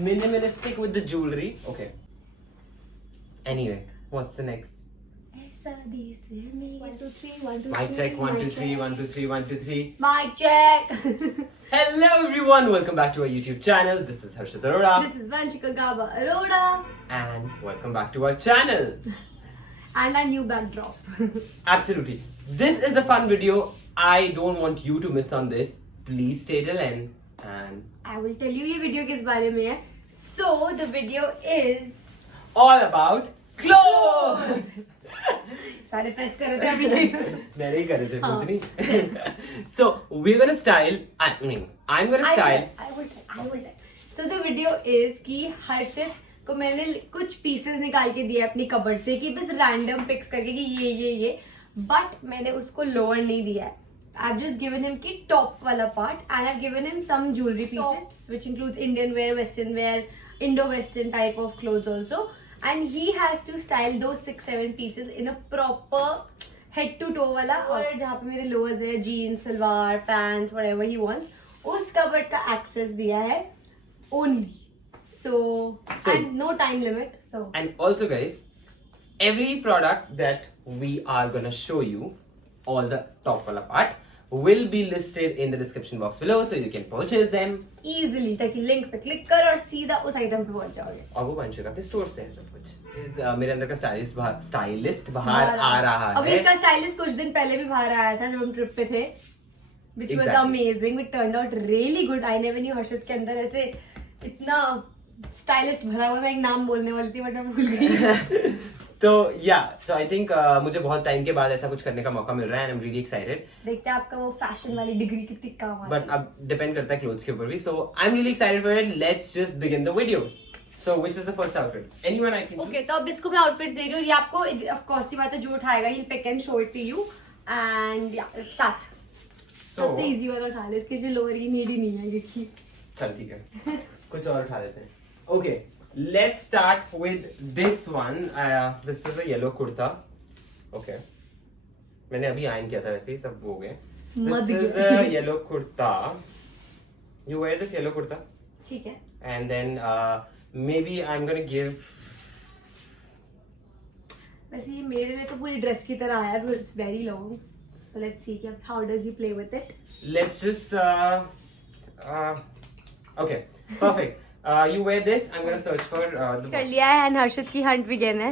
minimalistic with the jewelry. Okay. Anyway, what's the next? 1, 2, 3, 1, 2, 3. Mic check. 1, 2, 3. 1, 2, 3. 1, 2, 3. Mic check. Hello everyone. Welcome back to our YouTube channel. This is Harshit Arora. This is Vanshika Gaba Arora. And welcome back to our channel. And our new backdrop. Absolutely. This is a fun video. I don't want you to miss on this. Please stay till end. And I will tell you ये video किस बारे में है. So the video is all about clothes. सारे press कर रहे थे अभी. मैंने ही करे थे जितनी. So we're gonna style. I'm gonna style. I will tell. So the video is कि हर्षित को मैंने कुछ pieces निकाल के दिए अपनी कबर्ड से कि बस random picks करके कि ये. But मैंने उसको lower नहीं दिया है. I've just given him की top वाला part and I've given him some jewelry pieces which includes Indian wear, Western wear, Indo-Western type of clothes also. And he has to style those 6-7 pieces in a proper head to toe वाला. और जहाँ पे मेरे lowers है jeans, salwar, pants, whatever he wants, उस cupboard का access दिया है only. So and no time limit. So and also guys, every product that we are gonna show you, all the top wala part, will be listed in the description box below, so you can purchase them easily. ताकि link पे click कर और सीधा उस item पे पहुंच जाओगे. और वो वंशिका अपने स्टोर से है सब कुछ. मेरे अंदर का स्टाइलिस्ट बाहर आ रहा है. अभी इसका स्टाइलिस्ट कुछ दिन पहले भी बाहर आया था जब हम ट्रिप पे थे, which was amazing. It turned out really good. I never knew हर्षित के अंदर ऐसे इतना स्टाइलिस्ट भरा हुआ. मैं एक नाम बोलने वाली थी बट मैं भूल गई. तो आई थिंक मुझे बहुत टाइम के बाद ऐसा कुछ करने का मौका मिल रहा है and I am really excited. देखते हैं आपका वो फैशन वाली डिग्री कितनी काम आती है. बट अब डिपेंड करता है क्लोथ्स के ऊपर भी. So I am really excited for it. Let's just begin the videos. So which is the first outfit? Anyone I can. Okay, तो अब इसको मैं आउटफिट्स दे रही हूँ. ये आपको ऑफ कोर्स ही बात है, जो उठाएगा ही pick and show it to you and या लेट्स स्टार्ट. सबसे इजी वाला उठा ले. इसके जो लोअर की नीड ही नहीं है क्योंकि. चल ठीक है, कुछ और उठा लेते हैं. Okay, let's start with this one. This is a yellow kurta. Okay, मैंने अभी आयन किया था वैसे ही सब हो गए. This is a yellow kurta. You wear this yellow kurta? ठीक है. And then maybe I'm gonna give. वैसे ये मेरे लिए तो पूरी ड्रेस की तरह आया है, but it's very long. So let's see कि how does he play with it. Let's just okay, perfect. You wear this. I'm gonna search for the. कर लिया है. हर्षित की हंट बिगिन है.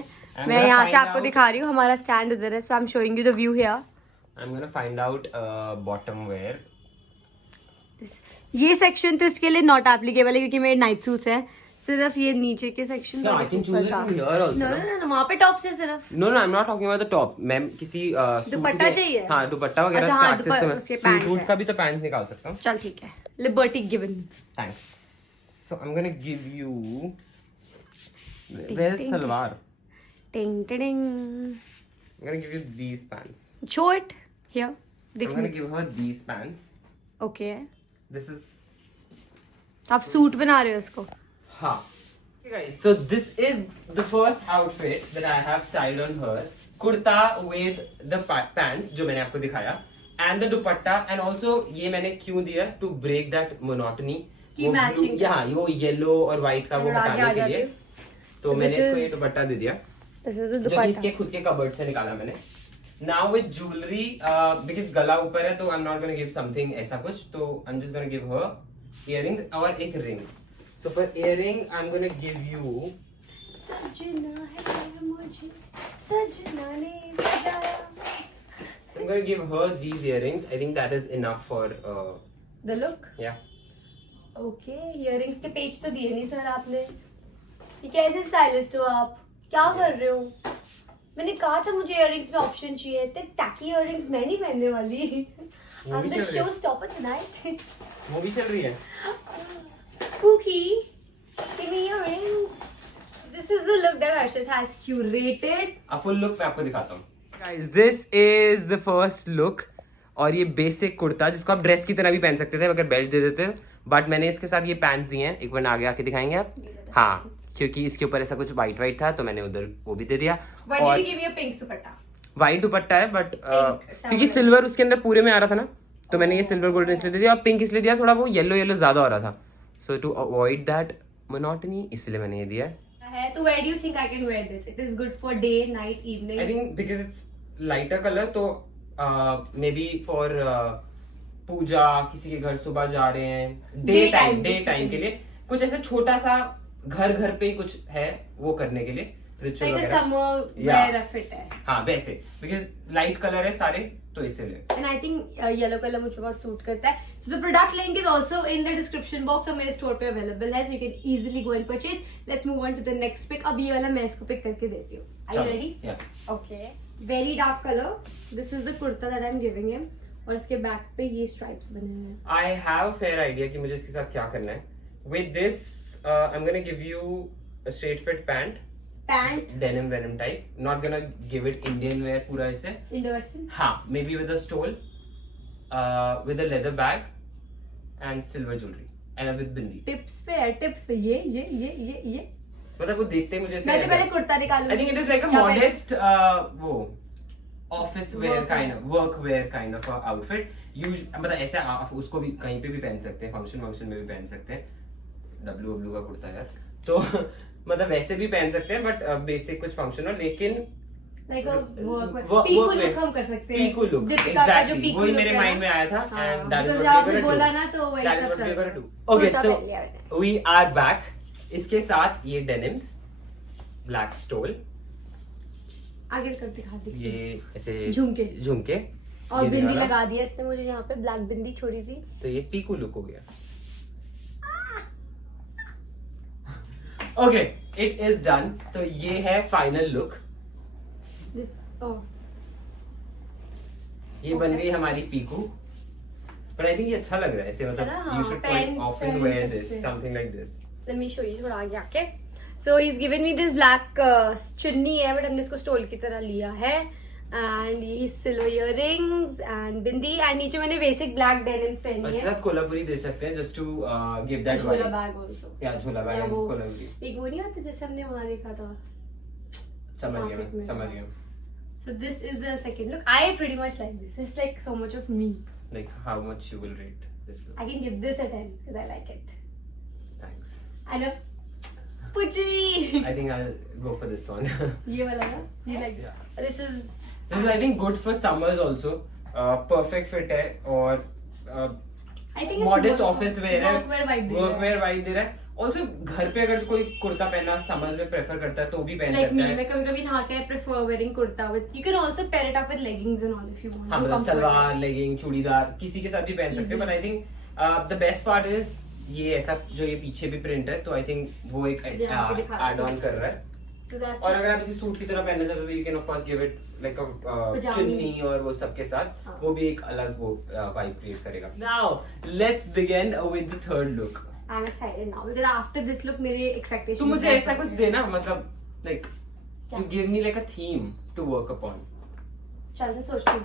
मैं यहाँ से आपको दिखा रही हूँ. हमारा स्टैंड उधर है. So I'm showing you the view here. I'm gonna find out bottom wear. ये सेक्शन तो इसके लिए नॉट एप्लीकेबल है क्योंकि मेरे नाइट सूट्स हैं. सिर्फ ये नीचे के section. No, I can choose it from here also. No, वहाँ पे टॉप से सिर्फ. No, I'm not talking about the top. Ma'am किसी दुपट्टा चाहिए. हाँ, दुपट्टा वगैरह अच्छा, का हाँ, एक्सेस तो मैं सूट का भी तो पैंट निकाल सकता हूँ. चल ठीक है. Liberty given. Thanks. So I'm gonna give you. Where is salwar? Ting ting. I'm gonna give you these pants. Show it here. I'm gonna give her these pants. Okay. This is. आप suit बना रहे हो इसको. हाँ. Okay guys, so this is the first outfit that I have styled on her. Kurta with the pants जो मैंने आपको दिखाया, and the dupatta, and also ये मैंने क्यों दिया to break that monotony. की मैचिंग. यहाँ वो येलो और व्हाइट का वो हटाने के लिए. तो मैंने इसको ये दुपट्टा दे दिया. जो कि इसके खुद के कबर्ड से निकाला मैंने. Now with jewelry, because गला ऊपर है तो I'm not gonna give something ऐसा कुछ. तो I'm just gonna give her earrings और एक ring. So for earring, I'm gonna give you. सजना है मुझे सजना ने सजाया. I'm gonna give her these earrings. I think that is enough for. The look. Yeah. Okay, earrings के page तो दिए नहीं सर आपने. ये कैसे स्टाइलिस्ट हो आप? क्या कर रहे हो? मैंने कहा था मुझे इयररिंग्स में ऑप्शन चाहिए. इतने टैकी इयररिंग्स मैं नहीं पहनने वाली. I'm the showstopper tonight. Movie चल रही है. Pookie, give me your ring. This is the look that Harshit has curated. A full look मैं आपको दिखाता हूँ. Guys, this is the first look. और ये बेसिक कुर्ता जिसको आप ड्रेस की तरह भी पहन सकते थे अगर बेल्ट दे देते. बट मैंने इसके साथ ये पैंट्स दिए हैं. एक बार आगे आके दिखाएंगे आप. हाँ, क्योंकि इसके ऊपर ऐसा कुछ वाइट था तो मैंने उधर वो भी दे दिया. और पिंक दुपट्टा. व्हाइट दुपट्टा है बट क्योंकि सिल्वर उसके अंदर पूरे में आ रहा था ना तो मैंने ये सिल्वर गोल्डन इसलिए दे दिया. और पिंक इसलिए दिया थोड़ा वो येलो ज्यादा हो रहा था. सो टू अवॉइड दैट मोनोटनी, इसलिए मैंने ये दिया है। तो where do you think I can wear this? It is good for day, night, evening. I think because it's lighter color, तो maybe for पूजा, किसी के घर सुबह जा रहे हैं, डे टाइम के लिए कुछ ऐसा छोटा सा घर पे ही कुछ है वो करने के लिए, रिचुअल वगैरह, समर वेयर फिट है। हाँ वैसे, बिकॉज लाइट कलर है सारे, तो इसलिए। And I think yellow colour मुझे बहुत सूट करता है। So the product link is also in the description box और मेरे स्टोर पे अवेलेबल है, so you can easily go and purchase. Let's move on to the next pick. अब ये वाला मैं इसको पिक करके देती हूँ। Are you ready? Okay, very dark colour. This is the kurta that I am giving him, और इसके बैक पे ये स्ट्राइप्स बने हुए हैं। I have a fair idea कि मुझे इसके साथ क्या करना है। With this I am gonna give you a straight fit pant, denim venom type, not gonna give it Indian wear पूरा इसे, Indo-Western, हाँ, maybe with a stole, with a leather bag and silver jewelry and with bindi. Tips पे ये मतलब वो देखते ही मुझे ऐसे मैं तो पहले kurta निकालूंगी। I think it is like a modest वो office wear kind of, work wear kind of a outfit. मतलब ऐसे आप उसको भी कहीं पे भी पहन सकते हैं, फंक्शन में भी पहन सकते हैं। W का कुर्ता यार, तो मतलब वैसे भी पहन सकते हैं, बट बेसिक कुछ फंक्शन हो, लेकिन पीकू लुक हम कर सकते हैं। पीकू लुक, एग्जैक्टली, वही मेरे माइंड में आया था, and that is what we बोला ना, तो वही सब चल रहा है। Okay, so we are back. इसके साथ ये डेनिम्स, ब्लैक स्टोल, आगे कर दिखा दी, ये ऐसे झुमके और बिंदी लगा दिया इसने मुझे यहाँ पे, ब्लैक बिंदी छोटी सी, तो ये पीकू लुक हो गया। Okay, it is done. तो ये है फाइनल लुक। ये बन गई हमारी पीकू, पर आई थिंक ये अच्छा लग रहा है ऐसे, मतलब you should quite often wear this, something like this. Let me show you, थोड़ा आगे आके। So he's given me this black चुन्नी है, बट हमने इसको स्टोल की तरह लिया है, एंड ये silver earrings and bindi, and नीचे मैंने बेसिक ब्लैक डेनिम्स पहनी है। आप कोल्हापुरी दे सकते हैं, just to give that vibe. झोला बैग आल्सो, या झोला बैग एंड कोल्हापुरी। एक वो नहीं आता जैसे हमने वहां देखा था, समझ गया। So this is the second look. I pretty much like this. It's like so much of me. Like how much you will rate this look? I can give this a 10 because I like it. Thanks. I love Puchri. I think I'll go for this one. ये वाला ना? You like? Yeah. This is I think good for summers also. Perfect fit है, और I think it's modest office wear है, work wear vibe दे रहा है। Also घर पे अगर कोई कुर्ता पहनना समझ में प्रेफर करता है तो भी पहन सकता है। मैं कभी नहा के prefer wearing kurta with. You can also pair it up with leggings and all if you want. हाँ, मतलब सलवार, लेगिंग, चूड़ीदार किसी के साथ भी पहन सकते हैं, but I think the best part is ये ऐसा जो ये पीछे भी प्रिंट है, तो I think वो एक add on कर रहा है। और अगर आप इसे सूट की तरह पहनना चाहते हो तो you can of course give it like a चुन्नी और वो सब के साथ, वो भी एक अलग वो वाइब क्रिएट करेगा। Now let's begin with the third look. I'm excited now because after this look मेरे expectations। तू मुझे ऐसा कुछ देना, मतलब like you give me like a theme to work upon. चल मैं सोचती हूँ,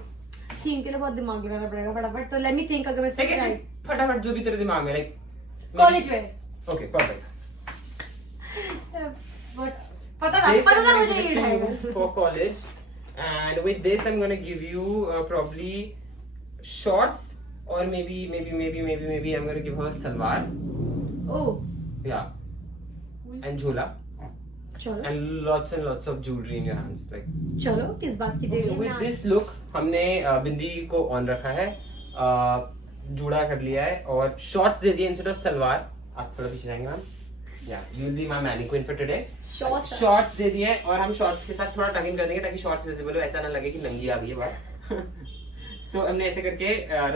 थीम के लिए बहुत दिमाग लगाना पड़ेगा फटाफट, तो let me think अगर मैं फटाफट जो भी तेरे दिमाग में, like college wear. Okay, perfect. पता था मुझे ये रहेगा for college, and with this I'm gonna give you probably shorts, or maybe I'm gonna give her salwar. Oh. Yeah. And jhola. चलो. And lots of jewelry in your hands, like. चलो किस बात की देरी है? With this look हमने बिंदी को on रखा है, जूड़ा कर लिया है, और शॉर्ट्स दे दिए इंस्टेड ऑफ सलवार। आप थोड़ा पीछे जाएंगे ma'am. Yeah, you will be my mannequin for today. Shorts दे दिए हैं, और हम शॉर्ट्स के साथ थोड़ा टक इन कर देंगे ताकि शॉर्ट्स विजिबल हो, ऐसा ना लगे कि नंगी आ गई है बात। तो हमने ऐसे करके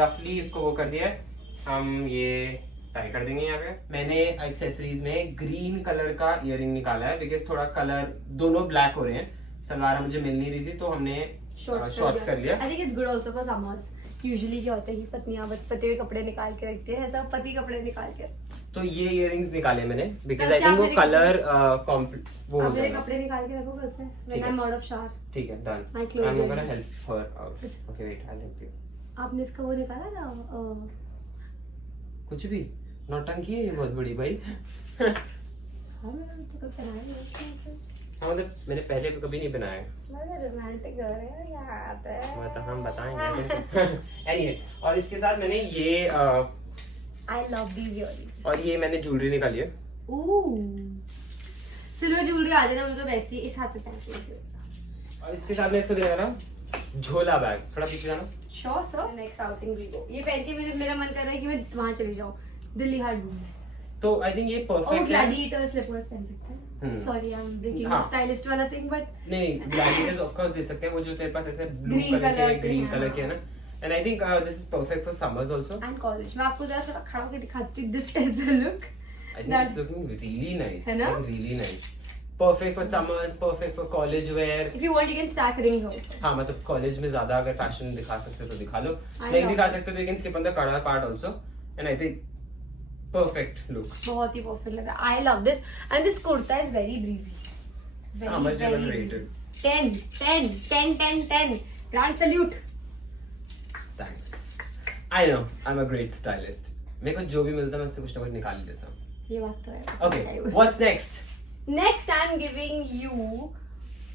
रफली इसको वो कर दिया है। हम ये टाई कर देंगे यहाँ पे। मैंने एक्सेसरीज में ग्रीन कलर का इयररिंग निकाला है, बिकॉज थोड़ा कलर दोनों ब्लैक हो रहे हैं, सलवार मुझे मिल नहीं रही थी, तो हमने शॉर्ट्स कर लिया। आई think it's good also for summers. Usually क्या होता है कि पत्नियां पति के कपड़े निकाल के रखती है, ऐसा पति कपड़े निकाल के। तो ये इयररिंग्स निकाले मैंने, बिकॉज आई थिंक वो कलर वो हो जाएगा। कपड़े निकाल के रखो कल से, when I am out of shower. ठीक है, done. I am gonna help her out. Okay wait, I help you. आपने इसका वो निकाला ना कुछ भी नौटंकी है ये बहुत बड़ी भाई। हां मैंने तो कब बनाया नहीं। हाँ, मतलब मैंने पहले भी कभी नहीं बनाया। रोमांटिक हो रहा है यार, मैं तो हम बताएंगे। एनीवे, और इसके साथ मैंने ये I love these earrings। और ये मैंने ज्वेलरी निकाली है। सिल्वर ज्वेलरी आ जाना, मतलब ऐसी इस हाथ में पहन के। और इसके साथ में इसको देना ना झोला बैग, थोड़ा पीछे जाना। Sure sir, next outing we go. ये पहन के मेरा मन कर रहा है कि मैं वहां चली जाऊं, दिल्ली हाट घूमने। तो आई थिंक ये परफेक्ट है। ग्लैडिएटर स्लीपर्स पहन सकते हैं। Sorry I am breaking the stylist वाला थिंग, बट नहीं ग्लैडिएटर्स ऑफ कोर्स दे सकते हैं, वो जो तेरे पास ऐसे ब्लू Green कलर के color ग्रीन के कलर हैं। के है ना, and I think this is perfect for summers also. And college. मैं आपको जरा सा खड़ा होकर दिखाती हूं, this is the look. I think it's looking really nice, है ना? Really nice. Perfect for summers, perfect for college wear. If you want you can start rings also. हाँ मतलब कॉलेज में ज्यादा अगर फैशन दिखा सकते हो तो दिखा लो, I नहीं love दिखा this. सकते तो you can skip on the kada part also, and I think perfect look. बहुत ही परफेक्ट लग रहा है। I love this and this kurta is very breezy. How much do you want rate it? 10 10 10 10 10 grand salute. Thanks. I know I am a great stylist, मेरे को जो भी मिलता है मैं उससे कुछ ना कुछ निकाल ही देता हूँ। ये बात तो है। Okay what's next? Next I am giving you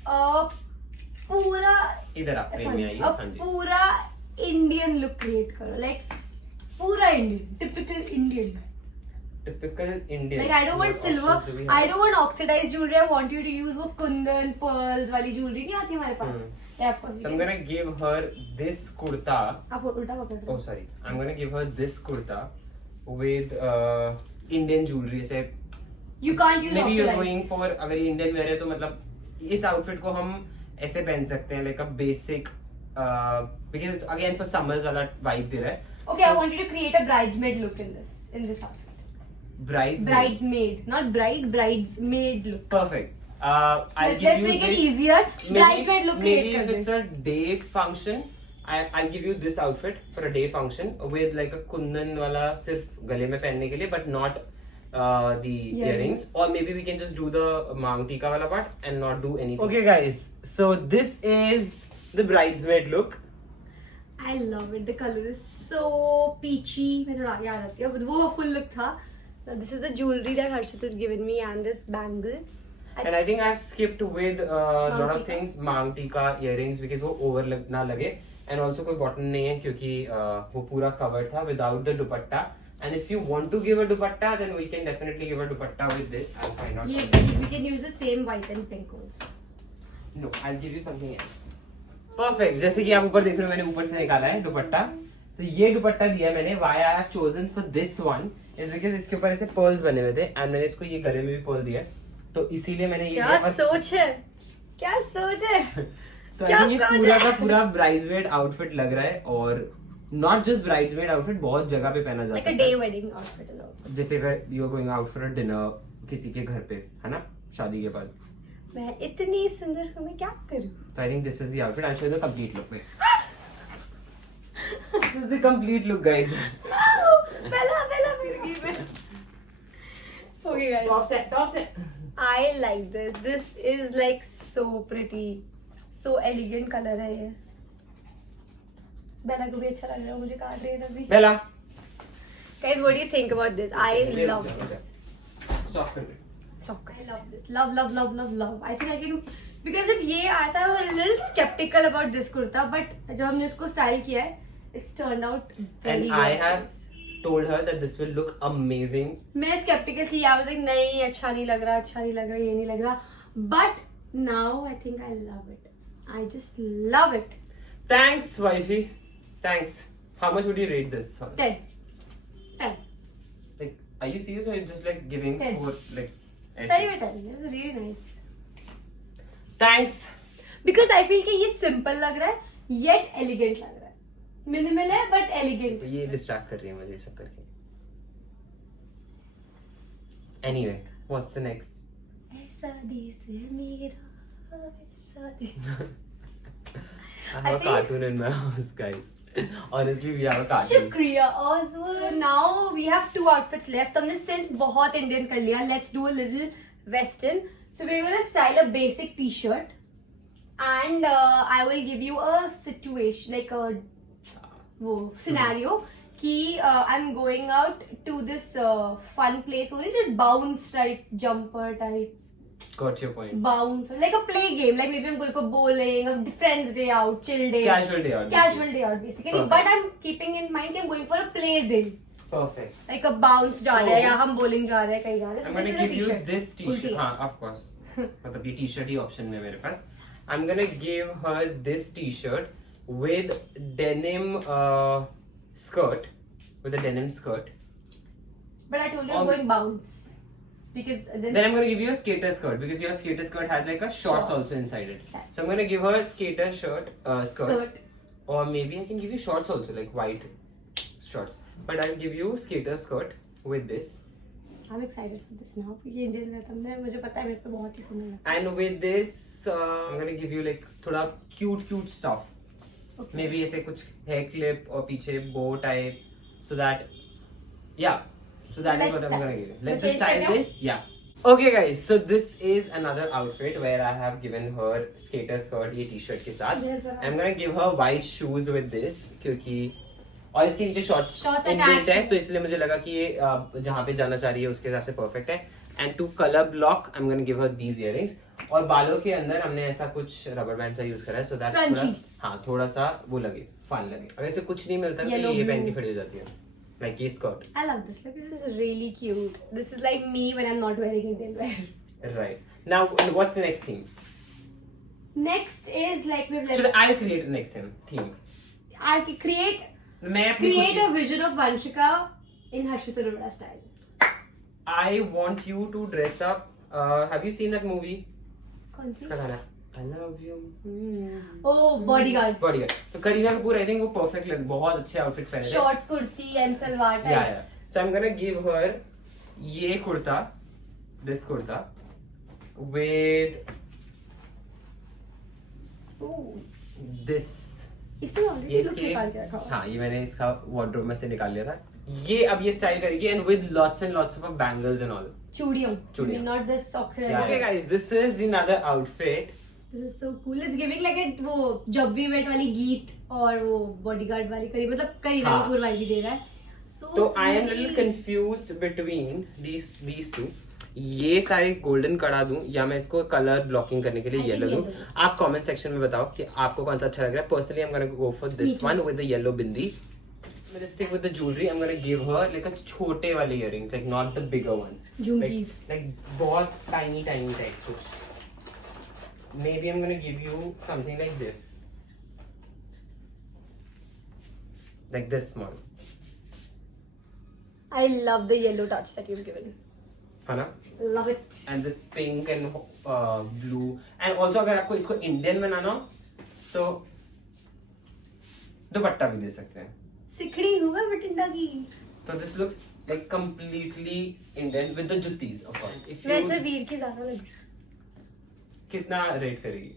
अ पूरा इधर आप फ्रेम में आइए। अब हाँ जी, पूरा इंडियन लुक क्रिएट करो, लाइक पूरा Indian, typical Indian. Typical Indian. Like I don't want silver, I don't want oxidized jewelry. I want you to use वो कुंदन pearls वाली jewelry नहीं आती हमारे पास। Yeah, of course. So I'm gonna give her this kurta. आप उल्टा पकड़ रहे Oh हो। sorry, I'm gonna give her this kurta with Indian jewelry से। You can't use Maybe you're oxidized. going for, अगर ये Indian wear है तो मतलब इस outfit को हम ऐसे पहन सकते हैं, like a basic because again for summers वाला vibe दे रहा है। Okay, I want you to create a bridesmaid look in this outfit. Bridesmaid, not bride, bridesmaid look. Perfect. I'll give Let's you make it this. easier. Bridesmaid look Maybe create if कर it's they. a day function, I'll give you this outfit for a day function with like a kundan wala सिर्फ गले में पहनने के लिए, but not the earrings. Or maybe we can just do the मांग टीका वाला part and not do anything. Okay guys, so this is the bridesmaid look. I love it. The color is so peachy. मैं थोड़ा आगे आ जाती हूँ। वो full look था। This is the jewelry that Harshit has given me and this bangle. And I think I've skipped with a lot of टीका। things, मांग टीका, earrings because वो over ना लगे, and also कोई button नहीं है क्योंकि वो पूरा covered था without the dupatta. And if you want to give a dupatta, then we can definitely give a dupatta with this. I'll find out. ये something. we can use the same white and pink also. No, I'll give you something else. Perfect. जैसे कि आप ऊपर देख रहे हो, मैंने ऊपर से निकाला है दुपट्टा। तो ये दुपट्टा दिया है मैंने। Why I have chosen for this one is because इसके ऊपर ऐसे pearls बने हुए थे and मैंने इसको ये गले में भी pearl दिया है। तो इसीलिए मैंने ये क्या सोच है, क्या सोच है। तो आई थिंक ये पूरा का पूरा ब्राइडसमेड आउटफिट लग रहा है, और नॉट जस्ट ब्राइडसमेड आउटफिट, बहुत जगह पे पहना जा Like सकता a day है। wedding outfit is also. जैसे अगर you are going out for a dinner किसी के घर पे, है ना, शादी के बाद। मैं इतनी सुंदर हूँ, मैं क्या करूँ? तो I think this is the outfit. I show the complete look. This is the complete look guys. पहला फिर गई मैं। Okay guys. टॉप से I like this. This is like so pretty, so elegant color है ये। बेला को भी अच्छा लग रहा है, मुझे काट रही है तभी। बेला Guys, what do you think about this? I love this. Soft कर दे। I love this. Love. I think I can, because जब ये आया था I was a little skeptical about this kurta, but जब हमने इसको style किया है, it's turned out very And I well. have told her that this will look amazing. मैं skeptical थी, I was like नहीं अच्छा नहीं लग रहा, ये नहीं लग रहा, but now I think I love it. I just love it. Thanks, wifey. Thanks. How much would you rate this one? 10. Like, are you serious or you're just like giving 10. score like? सही में 10. It was really nice. Thanks. Because I feel कि ये simple लग रहा है, yet elegant लग रहा है. Minimal है but elegant. ये distract कर रही है मुझे सब करके. Anyway, what's the next? ऐसा देश है मेरा, ऐसा देश. I have a cartoon in my house, guys. Honestly, we have a cartoon. शुक्रिया Oswald. So now we have 2 outfits left. हमने since बहुत Indian कर लिया. Let's do a little Western. So we're gonna style a basic T-shirt, and I will give you a situation, like a वो scenario कि I'm going out to this fun place, only just bounce type, jumper types. Got your point. Bounce, like a play game, like maybe I'm going for bowling, a friend's day out, chill day. Casual day out. Casual day out basically. Perfect. But I'm keeping in mind कि I'm going for a play day. Perfect. Like अब bounce जा रहे हैं So, या हम bowling जा रहे हैं कहीं जा रहे हैं. I'm So gonna this is a give you t-shirt. this t-shirt. हाँ, of course. मतलब ये t-shirt ही option में है मेरे पास. I'm gonna give her this t-shirt with denim skirt, with a denim skirt. But I told you I'm going bounce because Then I'm gonna give you a skater skirt because your skater skirt has like a shorts also inside it. That's So I'm gonna give her a skater skirt, skirt. or maybe I can give you shorts also, like white shorts. But I'll give you skater skirt with this. I'm excited for this now. ये Indian है तुमने मुझे पता है मेरे पे बहुत ही सुंदर है. And with this, I'm gonna give you like थोड़ा cute stuff. Okay. Maybe ऐसे कुछ hair clip और पीछे bow type, so that yeah, so that is what I'm gonna give you. Let's just style this. Yeah. Okay guys, so this is another outfit where I have given her skater skirt ये t-shirt के साथ. I'm gonna give her white shoes with this क्योंकि और इसके नीचे shorts inbuilt है तो इसलिए मुझे लगा कि ये जहाँ पे जाना चाह रही है उसके हिसाब से परफेक्ट है. And to colour block I am gonna give her these earrings और बालों के अंदर हमने ऐसा कुछ रबर बैंड सा यूज करा है सो दैट थोड़ा सा वो लगे फन लगे. अगर ऐसे कुछ नहीं मिलता तो ये पहन के खड़ी हो जाती है लाइक ये skirt. I love this. Look, this is really cute. This is like me when I'm not wearing Indian wear. Right. Now what's the next theme? Next is like we've Should I create the next theme? I create a vision of Vanshika in Harshit Arora style. I want you to dress up. Have you seen that movie? कौन सी? इसका गाना I love you. Oh, Bodyguard. Bodyguard. तो Kareena Kapoor I think वो perfect लग बहुत अच्छे outfits पहने थे. Short kurti and salwar types. Yeah. So I'm gonna give her ये kurta, this kurta with this. इसने already look निकाल के रखा हुआ. हाँ ये मैंने इसका wardrobe में से निकाल लिया था. ये अब ये स्टाइल करेगी and with lots and lots of bangles and all. चूड़ियों. चूड़ियों. Not the socks. Yeah. Okay guys, this is another outfit. This is so cool. It's giving like a वो जब भी मेट वाली गीत और वो बॉडीगार्ड वाली मतलब करीना कपूर वाली भी दे रहा है. तो I am little confused between these two. ये सारे गोल्डन कड़ा दूं या मैं इसको कलर ब्लॉकिंग करने के लिए येलो दूं. आप कमेंट सेक्शन में बताओ कि आपको कौन सा अच्छा लग रहा है. Personally I am gonna go for this one with the yellow bindi. I'm gonna stick with the jewelry. I'm gonna give her like a छोटे वाले earrings, like not the bigger ones. Jhumkis. Like बहुत tiny type कुछ. Maybe I'm gonna give you something like this. Like this small. I love the yellow touch that you've given. है ना? Love it. And this pink and blue. And also अगर आपको इसको Indian बनाना हो तो दुपट्टा भी दे सकते हैं. सिकड़ी हूँ मैं बटिंडा की. So this looks like completely Indian with the juttis of course. If मैं you इसमें वीर की ज्यादा लग रही. कितना रेट करेगी?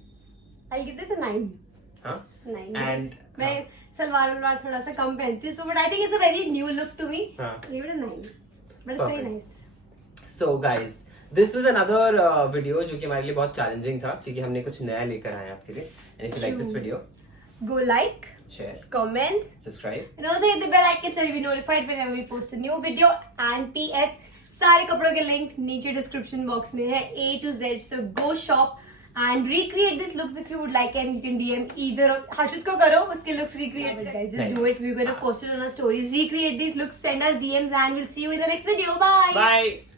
I'll give this a 9. हाँ? 9. And मैं सलवार थोड़ा सा कम पहनती हूँ, so but I think it's a very new look to me. हाँ. Give it a 9. But it's very nice. So guys, this was another video जो कि हमारे लिए बहुत challenging था क्योंकि हमने कुछ नया लेकर आए आपके लिए. And if you like this video, go like, share, comment, subscribe, and also hit the bell icon so you'll be notified whenever we post a new video. And PS, सारे कपड़ों के लिंक नीचे डिस्क्रिप्शन बॉक्स में है A to Z. So go shop and recreate these looks if you would like, and you can DM either Harshit को करो उसके looks recreate. Guys, just do it. We're gonna post it on our stories. Recreate these looks, send us DMs, and we'll see you in the next video. Bye. bye.